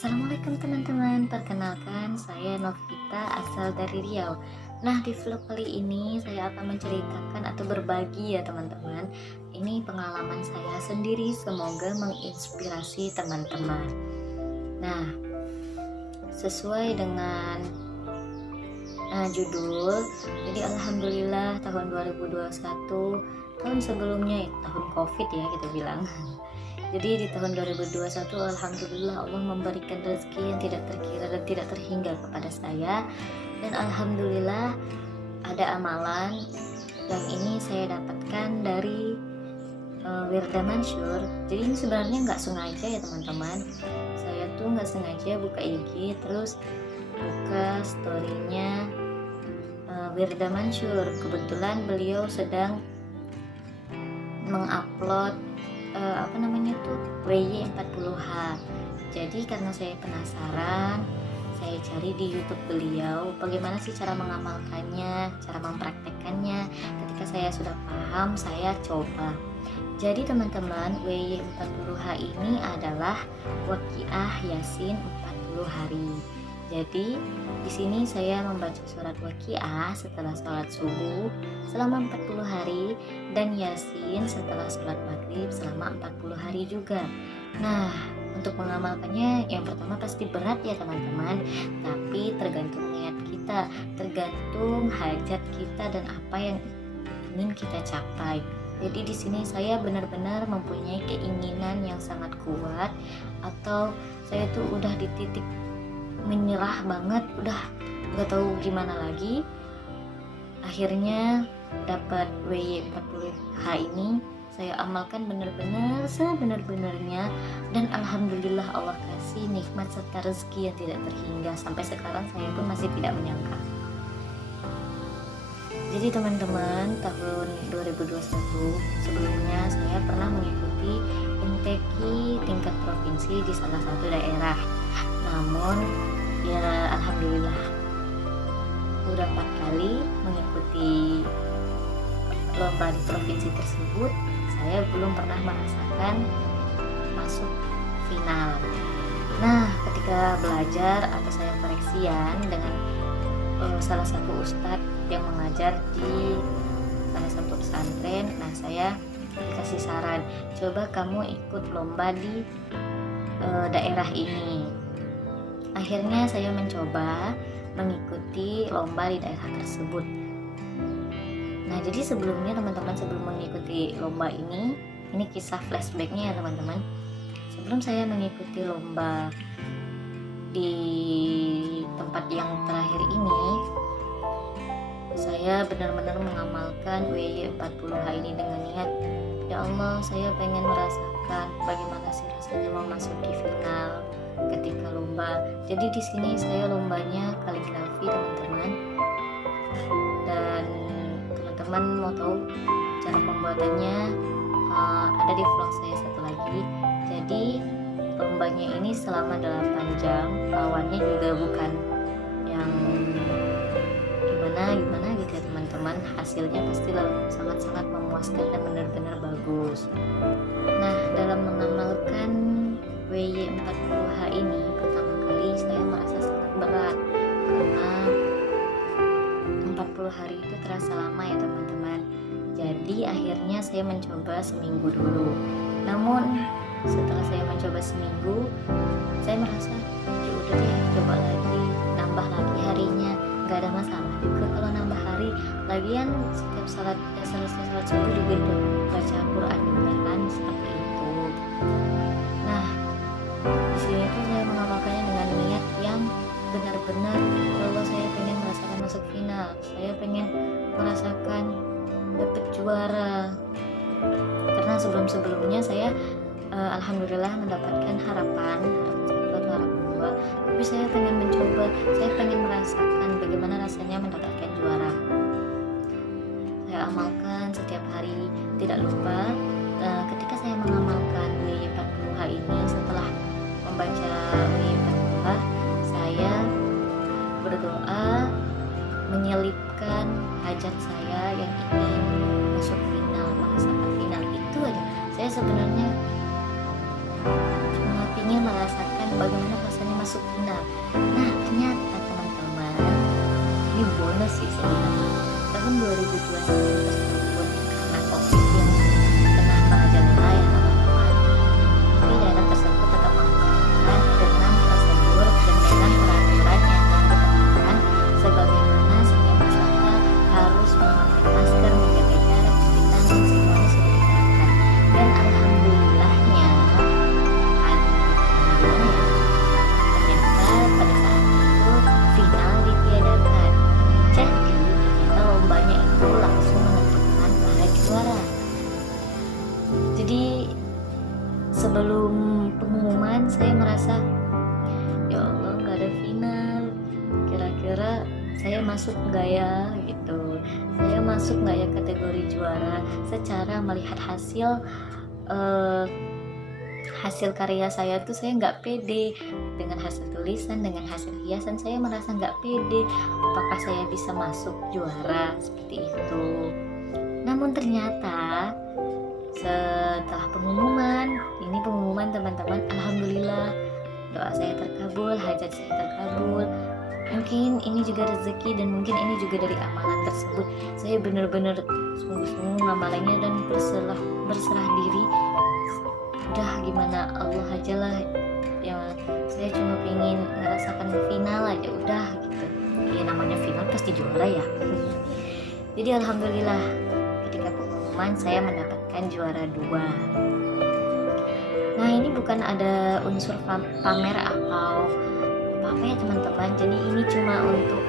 Assalamualaikum teman-teman, perkenalkan saya Novita asal dari Riau. Nah, di vlog kali ini saya akan menceritakan atau berbagi ya teman-teman. Ini pengalaman saya sendiri, semoga menginspirasi teman-teman. Nah, sesuai dengan judul, jadi alhamdulillah tahun 2021, tahun sebelumnya tahun Covid ya kita bilang. Jadi di tahun 2021 alhamdulillah Allah memberikan rezeki yang tidak terkira dan tidak terhingga kepada saya. Dan alhamdulillah ada amalan yang ini saya dapatkan dari Wirda Mansur. Jadi ini sebenarnya nggak sengaja ya teman-teman. Saya tuh nggak sengaja buka IG terus buka storynya Wirda Mansur. Kebetulan beliau sedang mengupload WY40H. Jadi karena saya penasaran, saya cari di YouTube beliau bagaimana sih cara mengamalkannya, cara mempraktekkannya. Ketika saya sudah paham, saya coba. Jadi teman-teman, WY40H ini adalah Waqiah Yasin 40 hari. Jadi di sini saya membaca surat Waqiah setelah sholat subuh selama 40 hari dan Yasin setelah sholat maghrib selama 40 hari juga. Nah, untuk mengamalkannya yang pertama pasti berat ya teman-teman, tapi tergantung niat kita, tergantung hajat kita dan apa yang ingin kita capai. Jadi di sini saya benar-benar mempunyai keinginan yang sangat kuat, atau saya tuh udah di titik menyerah banget, udah gak tahu gimana lagi. Akhirnya dapat WY40H ini saya amalkan benar-benar sebenar-benarnya, dan alhamdulillah Allah kasih nikmat serta rezeki yang tidak terhingga. Sampai sekarang saya pun masih tidak menyangka. Jadi teman-teman, tahun 2021 sebelumnya saya pernah mengikuti MTQ tingkat provinsi di salah satu daerah. Namun ya alhamdulillah udah 4 kali mengikuti lomba di provinsi tersebut, saya belum pernah merasakan masuk final. Nah, ketika belajar atau saya koreksian dengan salah satu ustadz yang mengajar di salah satu pesantren, nah saya dikasih saran, coba kamu ikut lomba di daerah ini. Akhirnya saya mencoba mengikuti lomba di daerah tersebut. Nah, jadi sebelumnya teman-teman, sebelum mengikuti lomba ini kisah flashbacknya ya teman-teman. Sebelum saya mengikuti lomba di tempat yang terakhir ini, saya benar-benar mengamalkan WY40H ini dengan niat, ya Allah, saya pengen merasakan bagaimana sih rasanya memasuki final ketika lomba. Jadi di sini saya lombanya kaligrafi teman-teman, dan teman-teman mau tahu cara pembuatannya ada di vlog saya satu lagi. Jadi lombanya ini selama 8 jam, lawannya juga bukan yang gimana gitu ya teman-teman. Hasilnya pasti sangat-sangat memuaskan dan benar-benar bagus. Nah, dalam mengamalkan WY40H ini pertama kali saya merasa sangat berat karena 40 hari itu terasa lama ya teman-teman. Jadi akhirnya saya mencoba seminggu dulu. Namun setelah saya mencoba seminggu, saya merasa ya udah deh, coba lagi, nambah lagi harinya, nggak ada masalah juga kalau nambah hari. Lagian setiap selesai salat subuh juga baca Quran juga kan, seperti itu. Nah, di sini tuh saya mengamalkannya dengan niat yang benar-benar, kalau saya pengen merasakan masuk final, saya pengen merasakan dapet juara. Karena sebelum-sebelumnya saya alhamdulillah mendapatkan harapan 1 atau harapan 2, tapi saya pengen mencoba, saya pengen merasakan bagaimana rasanya mendapatkan juara. Saya amalkan setiap hari, tidak lupa. Ketika saya mengamalkan WY40H ini, setelah membaca WY40H, saya berdoa menyelipkan hajat saya yang ingin masuk final, merasakan final. Itu aja. Saya sebenarnya cuma ingin merasakan Nah ternyata teman-teman, ini bonus sih sebenarnya. Tahun 2021 tersebut karena COVID yang tengah merajalela ya teman-teman, tapi daerah tersebut tetap melaksanakan dengan prosedur dan dengan peraturan yang telah ditetapkan, sebagaimana setiap peserta harus memakai masker, menjaga jarak, cuci tangan, semuanya sudah diterapkan. Dan alhamdulillahnya, ternyata pada saat itu final ditiadakan. Jadi ternyata lombanya itu langsung menentukan para juara. Jadi sebelum pengumuman saya merasa, ya Allah nggak ada final, kira-kira saya masuk nggak ya gitu, saya masuk nggak ya kategori juara. Secara melihat hasil karya saya tuh saya nggak pede dengan hasil tulisan, dengan hasil hiasan. Saya merasa nggak pede apakah saya bisa masuk juara seperti itu. Namun ternyata setelah pengumuman, ini pengumuman teman-teman, alhamdulillah doa saya terkabul, hajat saya terkabul. Mungkin ini juga rezeki dan mungkin ini juga dari amalan tersebut. Saya benar-benar sungguh-sungguh ngamalannya dan berserah diri. Udah gimana Allah aja lah, ya saya cuma pengen ngerasakan final aja udah gitu. Ya namanya final pasti juara ya. Jadi alhamdulillah ketika pengumuman saya mendapatkan juara 2. Nah ini bukan ada unsur pamer atau apa ya teman-teman, jadi ini cuma untuk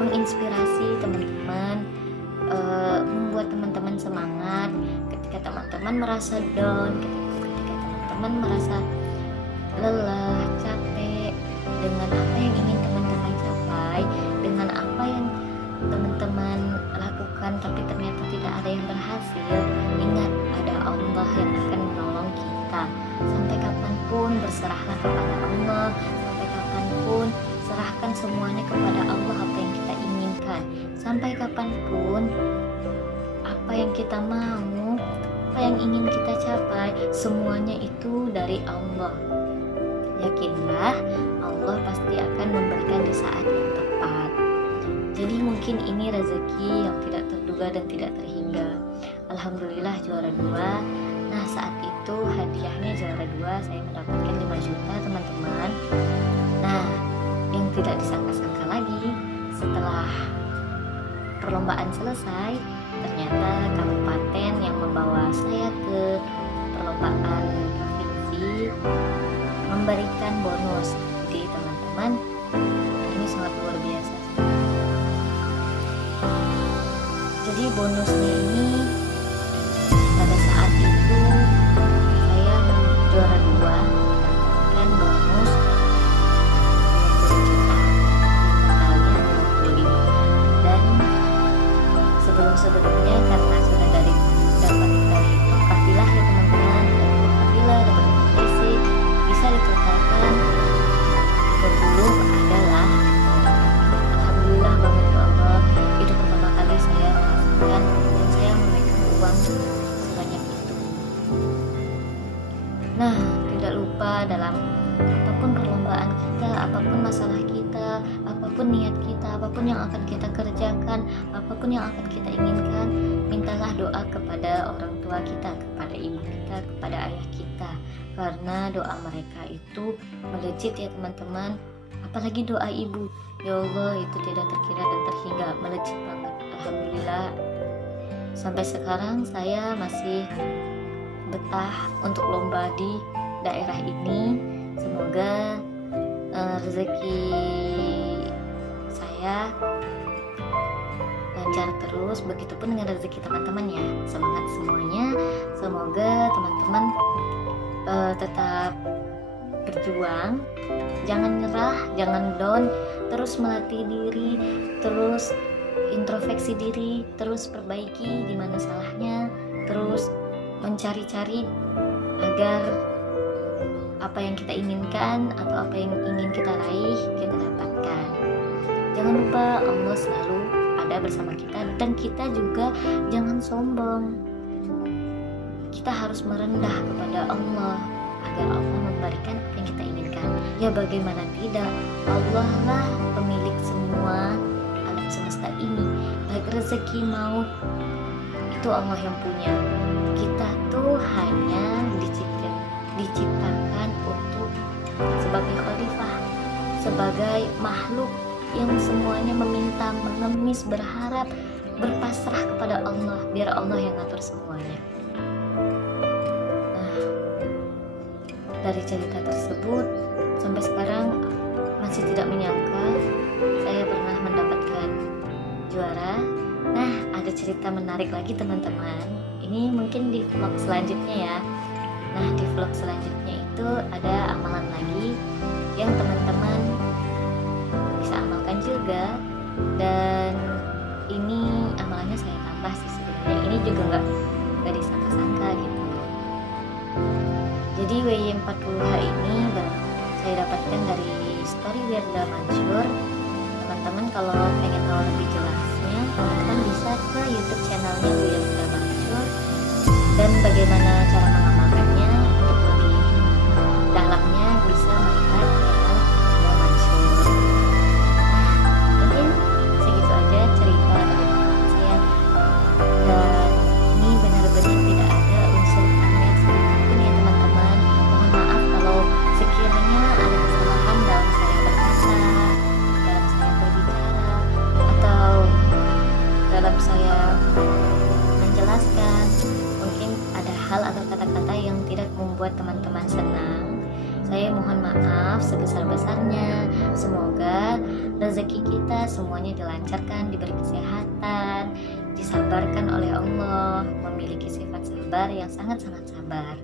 menginspirasi teman-teman, membuat teman-teman semangat ketika teman-teman merasa down, ketika teman-teman merasa lelah, capek dengan apa yang ingin teman-teman capai, dengan apa yang teman-teman lakukan tapi ternyata tidak ada yang berhasil. Ingat, ada Allah yang akan menolong kita. Sampai kapanpun berserahlah kepada Allah, sampai kapanpun serahkan semuanya kepada Allah apa yang kita inginkan. Sampai kapanpun apa yang kita mau, apa yang ingin kita capai, semuanya itu dari Allah. Yakinlah, Allah pasti akan memberikan di saat yang tepat. Jadi mungkin ini rezeki yang tidak terduga dan tidak terhingga. Alhamdulillah juara 2. Nah saat itu hadiahnya juara 2 saya mendapatkan 5 juta teman-teman. Nah yang tidak disangka-sangka lagi, setelah perlombaan selesai, ternyata kabupaten yang membawa saya ke perlombaan provinsi memberikan bonus. Jadi teman-teman, ini sangat luar biasa. Jadi bonusnya ini pada saat itu saya juara 2 mendapatkan bonus 20 juta, totalnya 25. Dan sebelumnya karena sudah dapat dari kafilah ya teman-teman, dapat kafilah, dapat TC, bisa ditotalkan 30 adalah alhamdulillah banget ya Allah. Itu pertama kali saya merasakan dan saya memegang uang sebanyak itu. Nah tidak lupa dalam apapun perlombaan kita, apapun masalah kita, apapun niat kita, apapun yang akan kita kerjakan, apapun yang akan kita inginkan, mintalah doa kepada orang tua kita, kepada ibu kita, kepada ayah kita, karena doa mereka itu melejit ya teman-teman. Apalagi doa ibu, ya Allah, itu tidak terkira dan terhingga, melejit banget. Alhamdulillah sampai sekarang saya masih betah untuk lomba di daerah ini. Semoga rezeki saya lancar terus, begitupun dengan rezeki teman-teman ya. Semangat semuanya, semoga teman-teman tetap berjuang, jangan nyerah, jangan down, terus melatih diri, terus introspeksi diri, terus perbaiki di mana salahnya, terus mencari-cari agar apa yang kita inginkan atau apa yang ingin kita raih kita dapatkan. Jangan lupa Allah selalu ada bersama kita, dan kita juga jangan sombong. Kita harus merendah kepada Allah agar Allah memberikan apa yang kita inginkan. Ya bagaimana tidak, Allah lah pemilik semua alam semesta ini. Baik rezeki maut itu Allah yang punya. Kita tuh hanya diciptakan untuk sebagai khalifah, sebagai makhluk yang semuanya meminta, mengemis, berharap, berpasrah kepada Allah, biar Allah yang ngatur semuanya. Nah, dari cerita tersebut sampai sekarang masih tidak menyangka saya pernah mendapatkan juara. Nah, ada cerita menarik lagi teman-teman. Ini mungkin di vlog selanjutnya ya. Nah, di vlog selanjutnya itu ada amalan lagi yang teman-teman bisa amalkan juga. Dan ini amalannya saya tambah sih sebenarnya. Ini juga nggak disangka-sangka gitu. Jadi WY40H ini saya dapatkan dari story Wirda Mansur. Teman-teman kalau pengen tahu lebih jelasnya, teman-teman bisa ke YouTube channelnya Wirda Mansur. Dan bagaimana cara mengamalkannya, untuk lebih dalamnya bisa melihat channel Wirda Mansur. Nah, mungkin segitu aja cerita dari teman saya. Dan ini benar-benar tidak ada unsur aneh sedikit pun ya teman-teman. Mohon maaf kalau sekiranya ada kesalahan dalam saya berkata, dalam saya berbicara, atau dalam saya menjelaskan. Mungkin ada hal atau kata-kata yang tidak membuat teman-teman senang. Saya mohon maaf sebesar-besarnya. Semoga rezeki kita semuanya dilancarkan, diberi kesehatan, disabarkan oleh Allah, memiliki sifat sabar yang sangat-sangat sabar.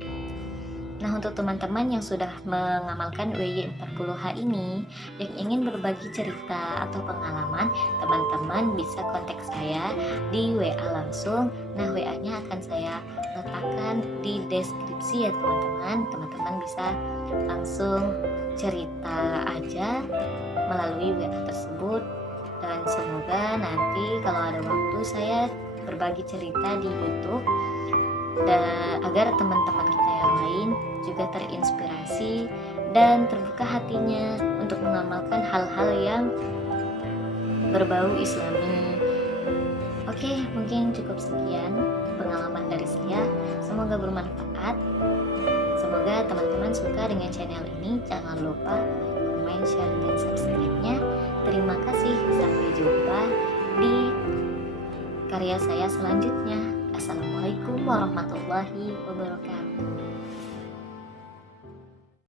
Nah, untuk teman-teman yang sudah mengamalkan WY40H ini, yang ingin berbagi cerita atau pengalaman, teman-teman bisa kontak saya di WA langsung. Nah, WA-nya akan saya letakkan di deskripsi ya teman-teman. Teman-teman bisa langsung cerita aja melalui WA tersebut. Dan semoga nanti kalau ada waktu saya berbagi cerita di YouTube, dan agar teman-teman kita yang lain juga terinspirasi dan terbuka hatinya untuk mengamalkan hal-hal yang berbau Islami. Oke, mungkin cukup sekian pengalaman dari saya. Semoga bermanfaat. Semoga teman-teman suka dengan channel ini. Jangan lupa komen, share, dan subscribe-nya. Terima kasih. Sampai jumpa di karya saya selanjutnya. Assalamualaikum warahmatullahi wabarakatuh.